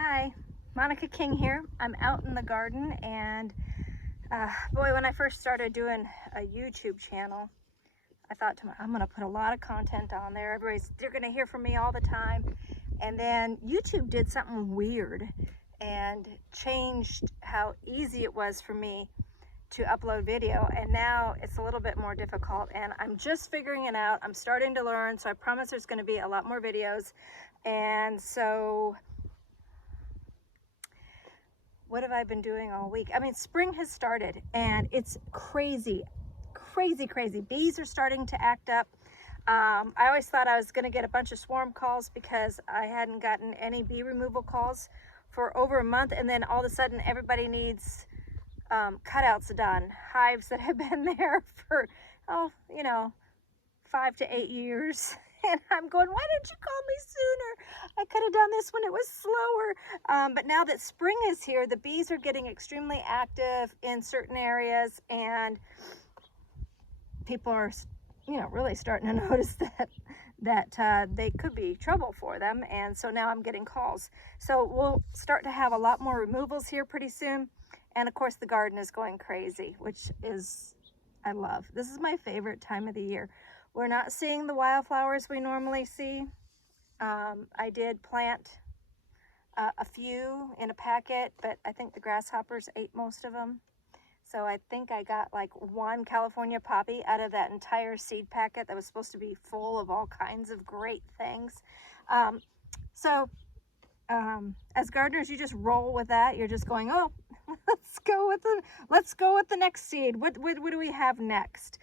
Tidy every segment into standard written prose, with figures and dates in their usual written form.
Hi, Monica King here. I'm out in the garden and boy, when I first started doing a YouTube channel, I thought to myself, I'm gonna put a lot of content on there. They're gonna hear from me all the time. And then YouTube did something weird and changed how easy it was for me to upload video. And now it's a little bit more difficult and I'm just figuring it out. I'm starting to learn. So I promise there's gonna be a lot more videos. And so what have I been doing all week? I mean, spring has started and it's crazy, crazy, crazy. Bees are starting to act up. I always thought I was going to get a bunch of swarm calls because I hadn't gotten any bee removal calls for over a month. And then all of a sudden everybody needs cutouts done. Hives that have been there for, 5 to 8 years. And I'm going, why didn't you call me sooner? I could have done this when it was slower. But now that spring is here, the bees are getting extremely active in certain areas and people are, really starting to notice that they could be trouble for them. And so now I'm getting calls. So we'll start to have a lot more removals here pretty soon. And of course the garden is going crazy, which is, I love. This is my favorite time of the year. We're not seeing the wildflowers we normally see. I did plant a few in a packet, but I think the grasshoppers ate most of them. So I think I got like one California poppy out of that entire seed packet that was supposed to be full of all kinds of great things. As gardeners, you just roll with that. You're just going, oh, let's go with the next seed. What do we have next?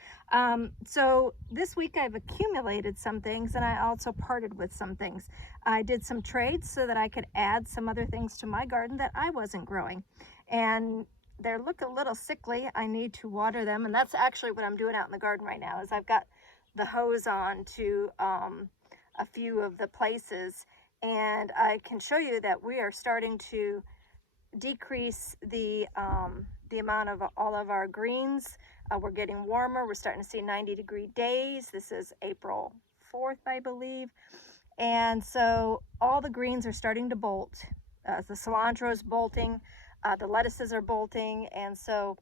So this week I've accumulated some things and I also parted with some things. I did some trades so that I could add some other things to my garden that I wasn't growing. And they look a little sickly. I need to water them. And that's actually what I'm doing out in the garden right now is I've got the hose on to a few of the places. And I can show you that we are starting to decrease the amount of all of our greens. We're getting warmer. We're starting to see 90-degree days. This is April 4th, I believe. And so all the greens are starting to bolt. The cilantro is bolting. The lettuces are bolting. And so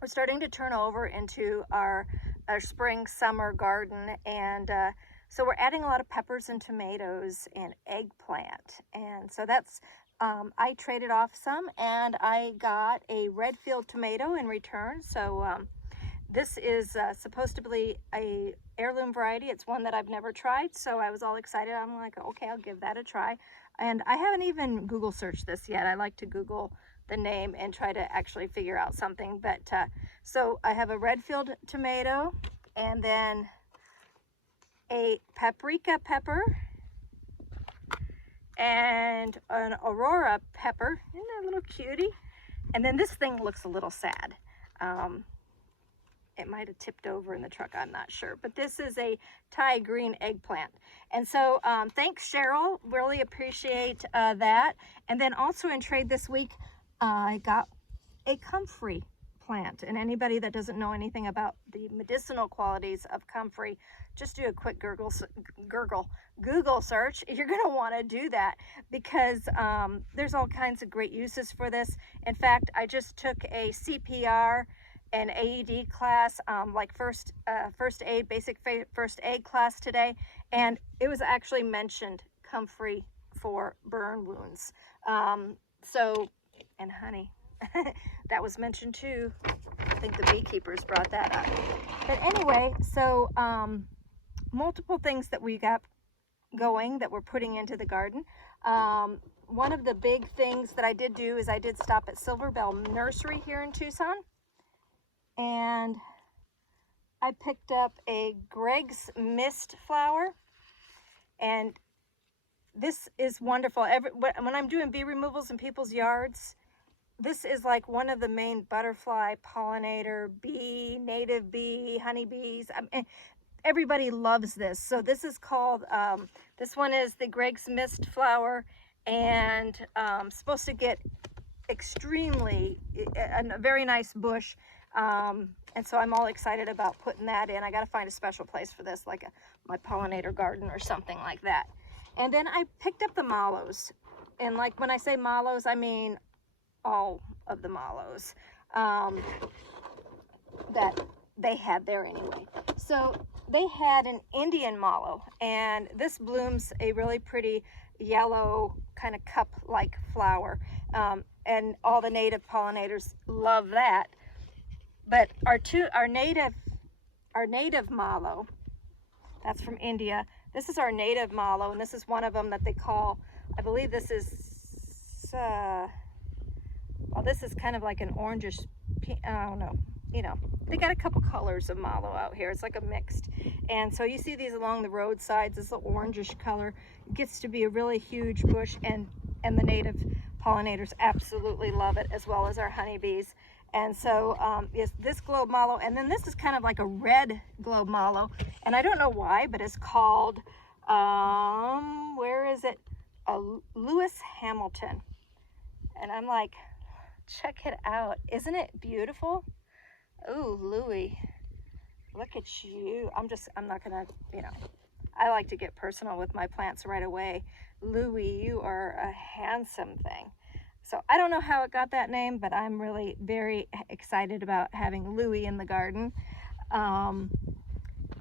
we're starting to turn over into our spring, summer garden. And so we're adding a lot of peppers and tomatoes and eggplant. And so that's, I traded off some and I got a Redfield tomato in return. So this is supposed to be a heirloom variety. It's one that I've never tried. So I was all excited. I'm like, okay, I'll give that a try. And I haven't even Google searched this yet. I like to Google the name and try to actually figure out something. But so I have a Redfield tomato and then a paprika pepper and an aurora pepper. Isn't that a little cutie? And then this thing looks a little sad. It might have tipped over in the truck, I'm not sure. But this is a Thai green eggplant. And so thanks, Cheryl. Really appreciate that. And then also in trade this week, I got a comfrey plant. And anybody that doesn't know anything about the medicinal qualities of comfrey, just do a quick Google search. You're going to want to do that because there's all kinds of great uses for this. In fact, I just took a CPR and AED class, like first aid, basic first aid class today, and it was actually mentioned comfrey for burn wounds. And honey, that was mentioned too. I think the beekeepers brought that up. But anyway, so multiple things that we got going that we're putting into the garden. One of the big things that I did do is I did stop at Silver Bell Nursery here in Tucson. And I picked up a Greg's Mist flower. And this is wonderful. When I'm doing bee removals in people's yards, this is like one of the main butterfly, pollinator, bee, native bee, honeybees. Everybody loves this. So this is called, this one is the Greg's Mist flower and supposed to get extremely, a very nice bush. And so I'm all excited about putting that in. I got to find a special place for this, like my pollinator garden or something like that. And then I picked up the mallows. And like when I say mallows, I mean all of the mallows that they had there anyway. So they had an Indian mallow, and this blooms a really pretty yellow kind of cup-like flower, and all the native pollinators love that. But our native mallow, that's from India. This is our native mallow, and this is one of them that they call, I believe this is, well, this is kind of like an orangish, I don't know, you know, they got a couple colors of mallow out here. It's like a mixed. And so you see these along the roadsides, this orangish color. It gets to be a really huge bush, and the native pollinators absolutely love it, as well as our honeybees. And so is this globe mallow, and then this is kind of like a red globe mallow, and I don't know why, but it's called, where is it? Lewis Hamilton. And I'm like, check it out. Isn't it beautiful? Oh, Louie, look at you. I'm not gonna, you know, I like to get personal with my plants right away. Louie, you are a handsome thing. So I don't know how it got that name, but I'm really very excited about having Louie in the garden. And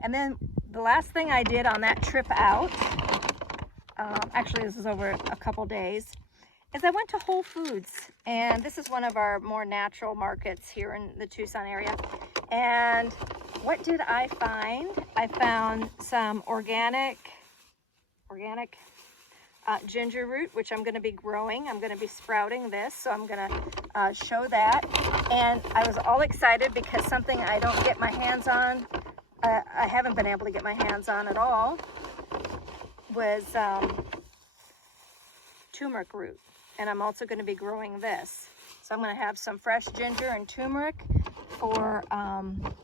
then the last thing I did on that trip out, actually this was over a couple days, is I went to Whole Foods, and this is one of our more natural markets here in the Tucson area. And what did I find? I found some organic ginger root, which I'm going to be growing. I'm going to be sprouting this, so I'm going to show that. And I was all excited because something I don't get my hands on, I haven't been able to get my hands on at all, was turmeric root. And I'm also going to be growing this. So I'm going to have some fresh ginger and turmeric for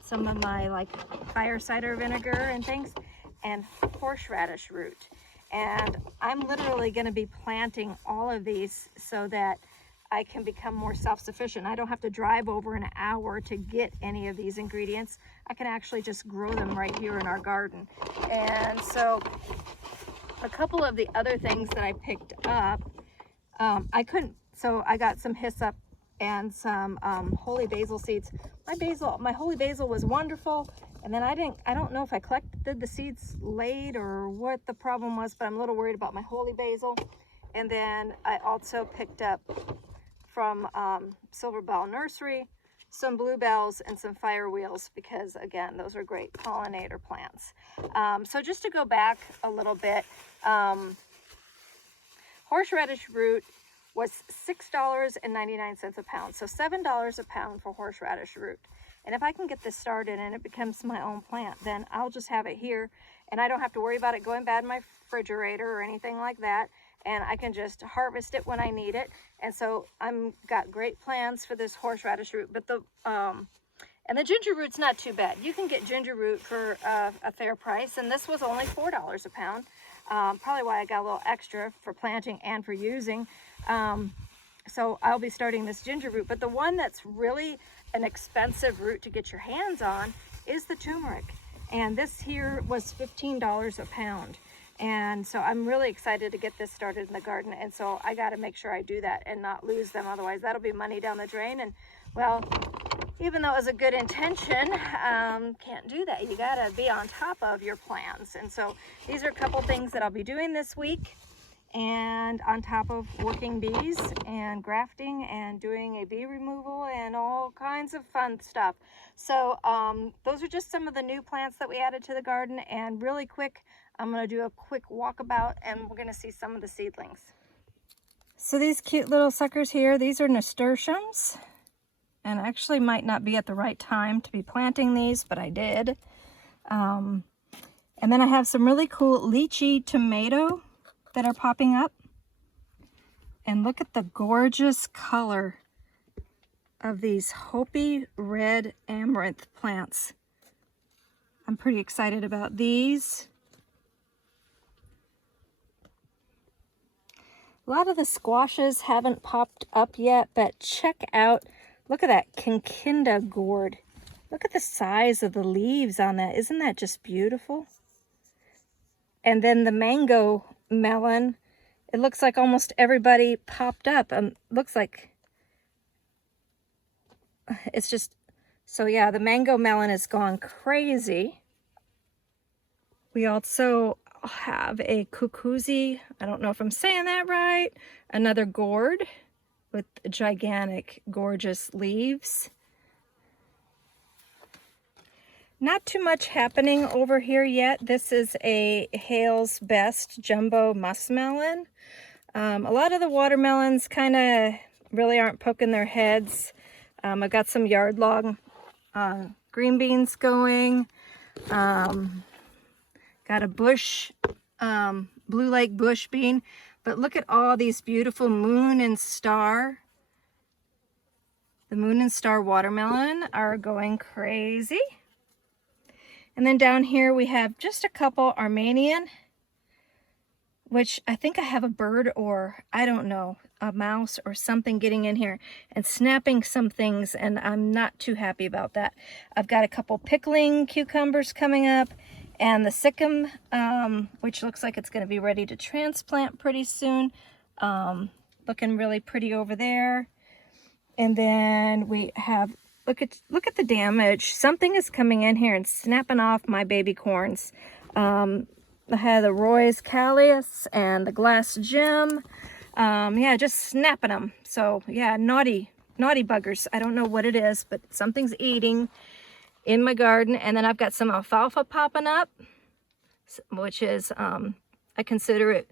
some of my like fire cider vinegar and things, and horseradish root. And I'm literally going to be planting all of these so that I can become more self-sufficient. I don't have to drive over an hour to get any of these ingredients. I can actually just grow them right here in our garden. And so a couple of the other things that I picked up, so I got some hyssop and some holy basil seeds. My holy basil was wonderful, and then I don't know if I collected the seeds late or what the problem was, but I'm a little worried about my holy basil. And then I also picked up from Silver Bell Nursery some bluebells and some firewheels, because again, those are great pollinator plants. So just to go back a little bit, horseradish root was $6.99 a pound, so $7 a pound for horseradish root. And if I can get this started and it becomes my own plant, then I'll just have it here, and I don't have to worry about it going bad in my refrigerator or anything like that, and I can just harvest it when I need it. And so I'm got great plans for this horseradish root. But and the ginger root's not too bad. You can get ginger root for a fair price, and this was only $4 a pound. Probably why I got a little extra for planting and for using. So I'll be starting this ginger root, but the one that's really an expensive root to get your hands on is the turmeric. And this here was $15 a pound. And so I'm really excited to get this started in the garden. And so I got to make sure I do that and not lose them. Otherwise that'll be money down the drain. And well, even though it was a good intention, can't do that. You got to be on top of your plans. And so these are a couple things that I'll be doing this week, and on top of working bees and grafting and doing a bee removal and all kinds of fun stuff. So those are just some of the new plants that we added to the garden. And really quick, I'm going to do a quick walkabout, and we're going to see some of the seedlings. So these cute little suckers here, these are nasturtiums, and actually might not be at the right time to be planting these, but I did. And then I have some really cool lychee tomato that are popping up. And look at the gorgeous color of these Hopi red amaranth plants. I'm pretty excited about these. A lot of the squashes haven't popped up yet, but check out, look at that quinquina gourd. Look at the size of the leaves on that. Isn't that just beautiful? And then the mango melon it looks like almost everybody popped up. Looks like it's just, so yeah, the mango melon has gone crazy. We also have a kukuzi, I don't know if I'm saying that right, another gourd with gigantic, gorgeous leaves. Not too much happening over here yet. This is a Hale's Best Jumbo Muskmelon. A lot of the watermelons kind of really aren't poking their heads. I got some yard log green beans going. Got a bush, Blue Lake bush bean. But look at all these beautiful moon and star. The moon and star watermelon are going crazy. And then down here we have just a couple Armenian, which I think I have a bird or, I don't know, a mouse or something getting in here and snapping some things, and I'm not too happy about that. I've got a couple pickling cucumbers coming up, and the Sikkim, which looks like it's going to be ready to transplant pretty soon. Looking really pretty over there. And then we have, look at the damage. Something is coming in here and snapping off my baby corns. I had the Roy's Callias and the Glass Gem. Yeah, just snapping them. So yeah, naughty buggers. I don't know what it is, but something's eating in my garden. And then I've got some alfalfa popping up, which is, I consider it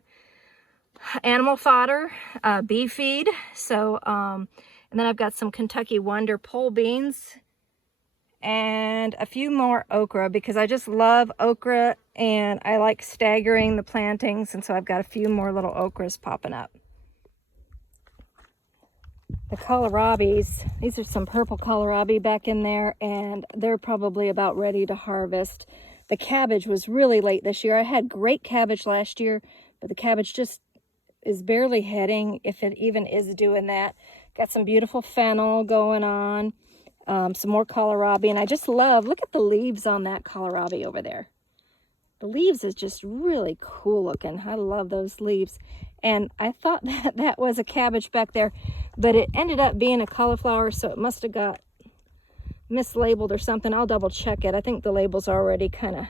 animal fodder, bee feed. So, and then I've got some Kentucky Wonder pole beans and a few more okra because I just love okra and I like staggering the plantings. And so I've got a few more little okras popping up. The kohlrabis, these are some purple kohlrabi back in there, and they're probably about ready to harvest. The cabbage was really late this year. I had great cabbage last year, but the cabbage just is barely heading, if it even is doing that. Got some beautiful fennel going on, some more kohlrabi, and I just love, look at the leaves on that kohlrabi over there. The leaves is just really cool looking. I love those leaves. And I thought that that was a cabbage back there, but it ended up being a cauliflower, so it must have got mislabeled or something. I'll double check it. I think the label's already kind of,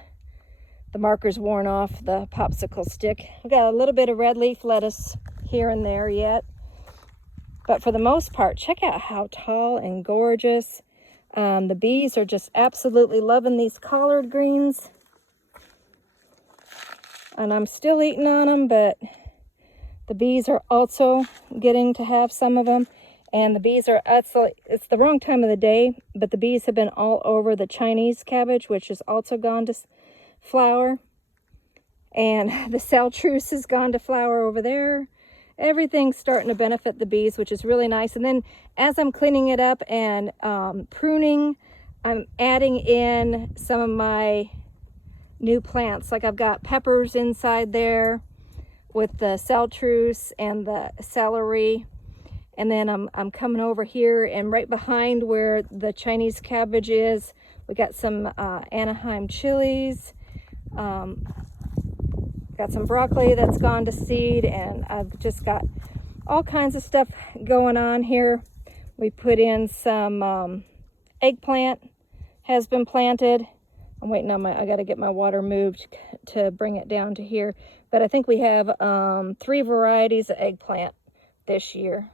the marker's worn off the popsicle stick. We got a little bit of red leaf lettuce here and there yet. But for the most part, check out how tall and gorgeous. The bees are just absolutely loving these collard greens. And I'm still eating on them, but the bees are also getting to have some of them. And the bees are, it's the wrong time of the day, but the bees have been all over the Chinese cabbage, which has also gone to flower. And the Celtrus has gone to flower over there. Everything's starting to benefit the bees, which is really nice. And then as I'm cleaning it up and pruning, I'm adding in some of my new plants. Like I've got peppers inside there with the Celtrus and the celery. And then I'm coming over here, and right behind where the Chinese cabbage is, we got some Anaheim chilies. Got some broccoli that's gone to seed, and I've just got all kinds of stuff going on here. We put in some eggplant has been planted. I'm waiting on I got to get my water moved to bring it down to here. But I think we have 3 varieties of eggplant this year.